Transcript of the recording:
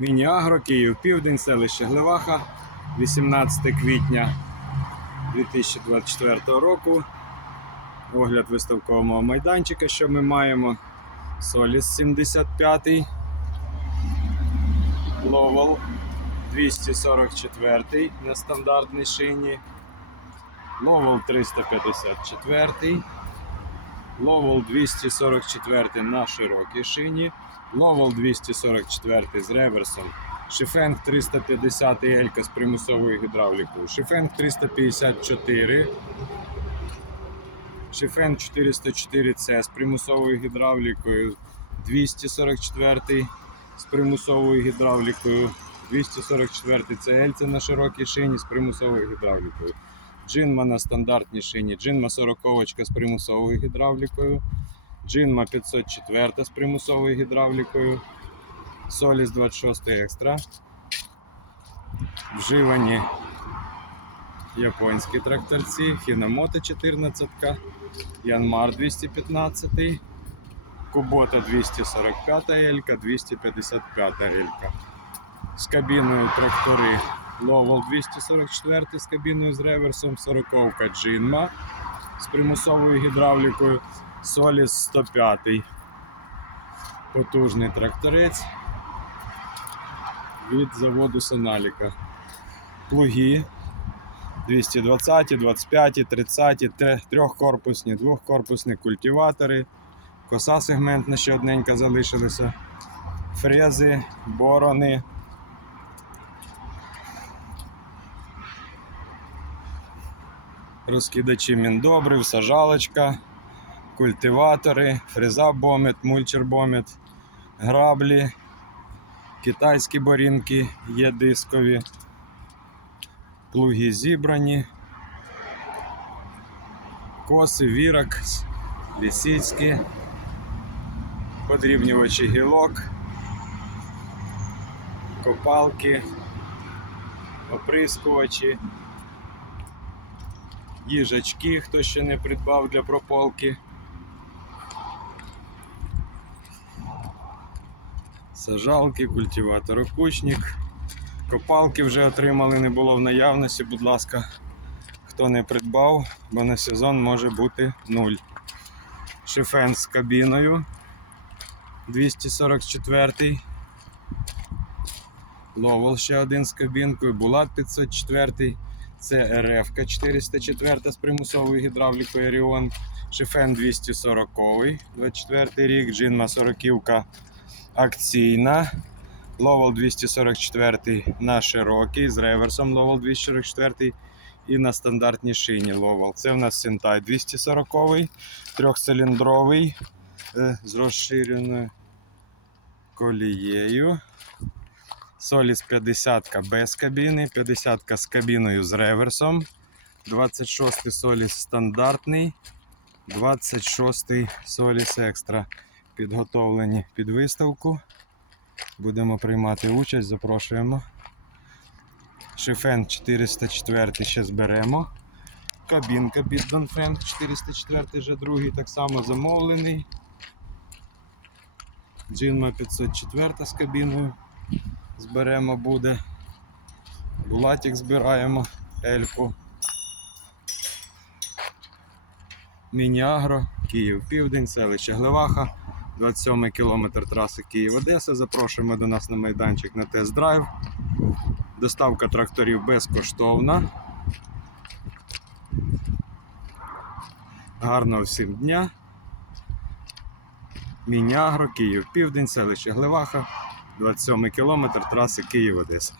Міні-Агро, Київ Південь, селище Глеваха, 18 квітня 2024 року. Огляд виставкового майданчика, що ми маємо. Соліс 75, Ловол 244 на стандартній шині, Ловол 354, Ловол 244 на широкій шині, Ловол 244 з реверсом, Шифенг 350 Елька з примусовою гідравлікою, Шифенг 354, Шифенг 404 c з примусовою гідравлікою, 244 з примусовою гідравлікою, 244 CL це на широкій шині з примусовою гідравлікою. Джинма на стандартній шині, Джинма 40 з примусовою гідравлікою, Джинма 504 з примусовою гідравлікою, Соліс 26 екстра. Вживані японські тракторці, Хінамото 14, Янмар 215, Кубота 245 Елька, 255 Елька. З кабіною трактори Ловол 244 з кабіною з реверсом, 40 Джинма з примусовою гідравлікою, Соліс 105. Потужний тракторець від заводу Сеналіка. Плуги 220, 25, 30, трьохкорпусні, двохкорпусні культиватори, коса сегментна ще одненька залишилася, фрези, борони. Розкидачі міндобрив, сажалочка, культиватори, фреза бомет, мульчер бомет, граблі, китайські борінки є дискові, плуги зібрані, коси, вірак, лісицькі, подрібнювачі гілок, копалки, оприскувачі, їжачки, хто ще не придбав для прополки. Сажалки, культиватор кучник. Копалки вже отримали, не було в наявності, будь ласка, хто не придбав, бо на сезон може бути нуль. Шифен з кабіною 244. Ловол ще один з кабінкою, Булат 504. Це РФ 404 з примусовою гідравлікою Оріон. Шифен 240, 24 рік, Джинма 40 акційна. Ловел 244 на широкий з реверсом Ловел 244 і на стандартній шині Ловел. Це в нас Сентай 240 трьохциліндровий е, з розширеною колією. Соліс 50 без кабіни, 50 з кабіною з реверсом. 26 Соліс стандартний, 26 Соліс екстра підготовлені під виставку. Будемо приймати участь, запрошуємо. Шифен 404 ще зберемо. Кабінка під Донфен 404 вже другий, так само замовлений. Джинма 504 з кабіною. Зберемо буде. Булатик збираємо, ельфу. Міні-агро, Київ Південь, селище Глеваха. 27 кілометр траси Київ-Одеса. Запрошуємо до нас на майданчик на тест-драйв. Доставка тракторів безкоштовна. Гарного всім дня. Міні-агро, Київ Південь, селище Глеваха. 27 кілометр траси Київ-Одеса.